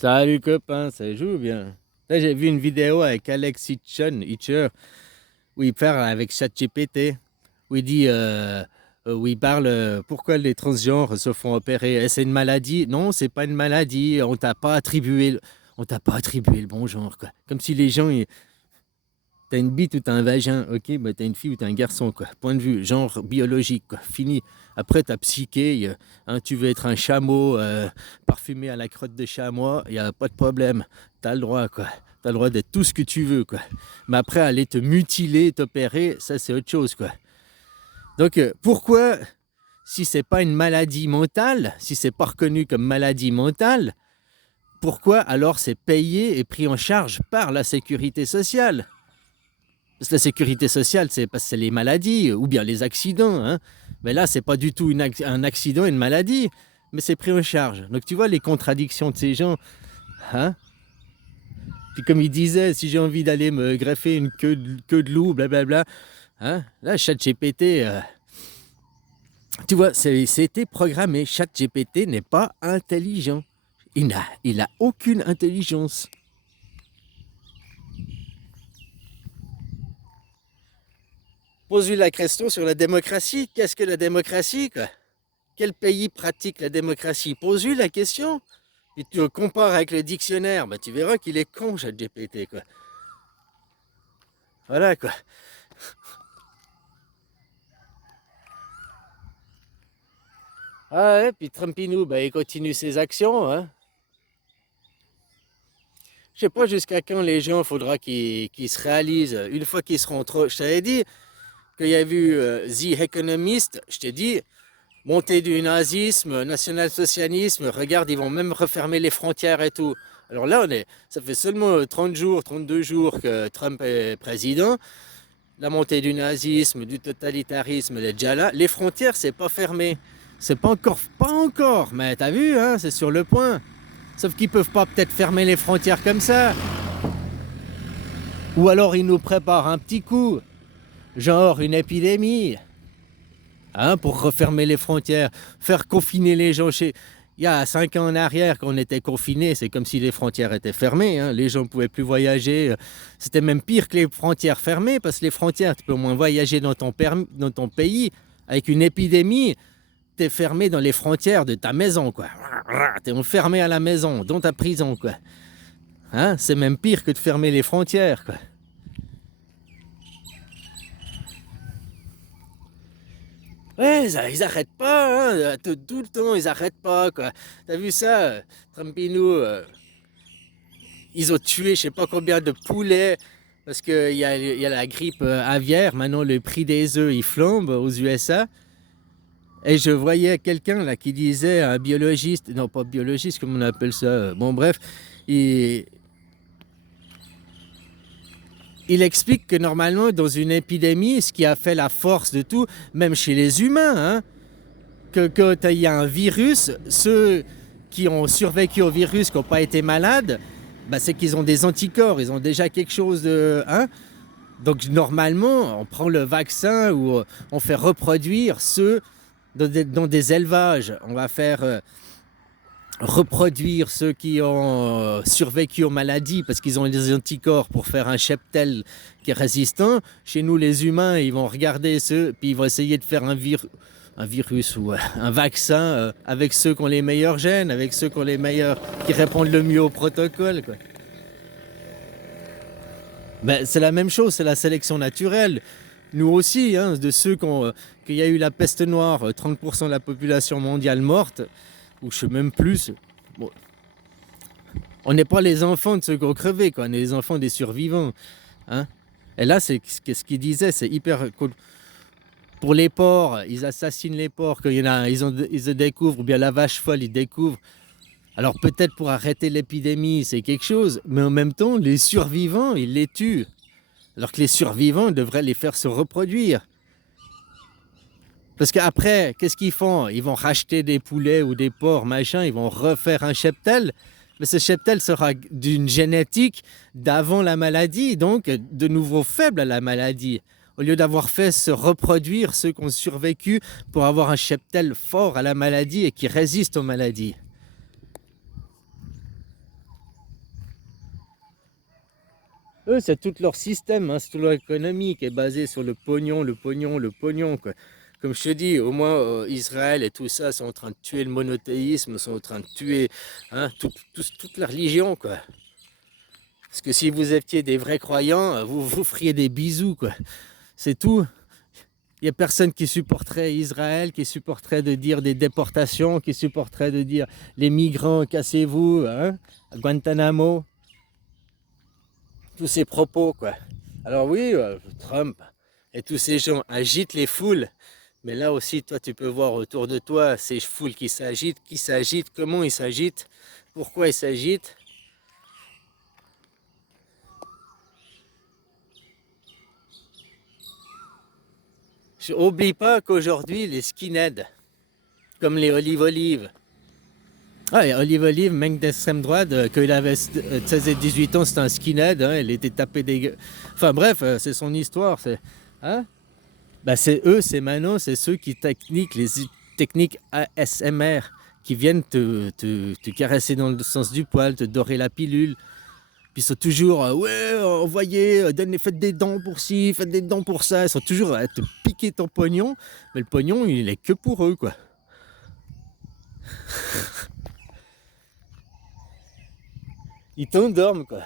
Salut copain, ça joue bien. Là, j'ai vu une vidéo avec Alex Hitcher, où il parle avec ChatGPT, où il dit, où il parle pourquoi les transgenres se font opérer. C'est une maladie? Non, c'est pas une maladie. On t'a pas attribué le bon genre, quoi. Comme si les gens, t'as une bite ou t'as un vagin, ok, bah t'as une fille ou t'as un garçon, quoi. Point de vue, genre biologique, quoi. Fini. Après, ta psyché, hein, tu veux être un chameau parfumé à la crotte de chamois, il n'y a pas de problème. T'as le droit, quoi. T'as le droit d'être tout ce que tu veux, quoi. Mais après, aller te mutiler, t'opérer, ça, c'est autre chose, quoi. Donc, pourquoi, si c'est pas une maladie mentale, si c'est pas reconnu comme maladie mentale, pourquoi alors c'est payé et pris en charge par la sécurité sociale? Parce que la sécurité sociale, c'est parce que c'est les maladies ou bien les accidents, hein. Mais là, c'est pas du tout un accident et une maladie, mais c'est pris en charge. Donc tu vois les contradictions de ces gens, hein. Puis comme il disait, si j'ai envie d'aller me greffer une queue de loup, blablabla, hein. Là, ChatGPT, tu vois, c'était programmé. ChatGPT n'est pas intelligent. Il a aucune intelligence. Pose-lui la question sur la démocratie. Qu'est-ce que la démocratie, quoi? Quel pays pratique la démocratie? Pose-lui la question. Et tu le compares avec le dictionnaire, bah, tu verras qu'il est con, ChatGPT, quoi. Voilà, quoi. Ah ouais, puis Trumpinou, bah, il continue ses actions, hein. Je sais pas jusqu'à quand les gens, faudra qu'ils se réalisent. Une fois qu'ils seront trop... Je t'avais dit qu'il y a vu The Economist, je t'ai dit, montée du nazisme, national-socialisme, regarde, ils vont même refermer les frontières et tout. Alors là, ça fait seulement 30 jours, 32 jours que Trump est président. La montée du nazisme, du totalitarisme, elle est déjà là. Les frontières, c'est pas fermé. C'est pas encore, mais t'as vu, hein, c'est sur le point. Sauf qu'ils peuvent pas peut-être fermer les frontières comme ça. Ou alors ils nous préparent un petit coup, genre une épidémie, hein, pour refermer les frontières, faire confiner les gens chez... Il y a 5 ans en arrière, quand on était confinés, c'est comme si les frontières étaient fermées, hein. Les gens ne pouvaient plus voyager. C'était même pire que les frontières fermées, parce que les frontières, tu peux au moins voyager dans dans ton pays. Avec une épidémie, tu es fermé dans les frontières de ta maison, quoi. Tu es enfermé à la maison, dans ta prison, quoi. Hein, c'est même pire que de fermer les frontières, quoi. Ouais, ils arrêtent pas, hein, tout le temps, ils arrêtent pas, quoi. T'as vu ça, Trumpinou, ils ont tué je sais pas combien de poulets parce qu'il y a la grippe aviaire. Maintenant, le prix des œufs, il flambe aux USA. Et je voyais quelqu'un là qui disait, un biologiste, non pas biologiste, comme on appelle ça, bon bref, il, il explique que normalement, dans une épidémie, ce qui a fait la force de tout, même chez les humains, hein, que quand il y a un virus, ceux qui ont survécu au virus, qui n'ont pas été malades, bah, c'est qu'ils ont des anticorps, ils ont déjà quelque chose de... Hein. Donc normalement, on prend le vaccin ou on fait reproduire ceux dans des élevages. On va faire reproduire ceux qui ont survécu aux maladies parce qu'ils ont des anticorps pour faire un cheptel qui est résistant. Chez nous, les humains, ils vont regarder ceux, puis ils vont essayer de faire un virus ou un vaccin avec ceux qui ont les meilleurs gènes, avec ceux qui ont les meilleurs, qui répondent le mieux au protocole, quoi. Ben, c'est la même chose, c'est la sélection naturelle. Nous aussi, hein, de ceux qu'il y a eu la peste noire, 30% de la population mondiale morte, ou je sais même plus. Bon, on n'est pas les enfants de ceux qui ont crevé, quoi. On est les enfants des survivants, hein. Et là, c'est ce qu'il disait, c'est hyper cool. Pour les porcs, ils assassinent les porcs, ils découvrent, ou bien la vache folle, ils découvrent. Alors peut-être pour arrêter l'épidémie, c'est quelque chose, mais en même temps, les survivants, ils les tuent. Alors que les survivants devraient les faire se reproduire. Parce qu'après, qu'est-ce qu'ils font? Ils vont racheter des poulets ou des porcs, machin, ils vont refaire un cheptel. Mais ce cheptel sera d'une génétique d'avant la maladie, donc de nouveau faible à la maladie. Au lieu d'avoir fait se reproduire ceux qui ont survécu pour avoir un cheptel fort à la maladie et qui résiste aux maladies. Eux, c'est tout leur système, hein, c'est toute leur économie qui est basée sur le pognon, le pognon, le pognon, quoi. Comme je te dis, au moins Israël et tout ça sont en train de tuer le monothéisme, sont en train de tuer hein, toute la religion, quoi. Parce que si vous étiez des vrais croyants, vous vous feriez des bisous, quoi. C'est tout. Il n'y a personne qui supporterait Israël, qui supporterait de dire des déportations, qui supporterait de dire les migrants, cassez-vous, hein, à Guantanamo. Tous ces propos, quoi. Alors oui, Trump et tous ces gens agitent les foules, mais là aussi, toi, tu peux voir autour de toi ces foules qui s'agitent, comment ils s'agitent, pourquoi ils s'agitent. Oublie pas qu'aujourd'hui, les skinheads, comme les Olive, ah, et Olive, mec d'extrême droite, quand il avait 16 et 18 ans, c'était un skinhead, hein, il était tapé des... Enfin bref, c'est son histoire, c'est... Hein. Bah, c'est eux, c'est maintenant, c'est ceux qui techniquent les techniques ASMR, qui viennent te caresser dans le sens du poil, te dorer la pilule. Puis ils sont toujours, ouais, envoyez, faites des dons pour ci, faites des dons pour ça. Ils sont toujours à te piquer ton pognon, mais le pognon, il est que pour eux, quoi. Ils t'endorment, quoi.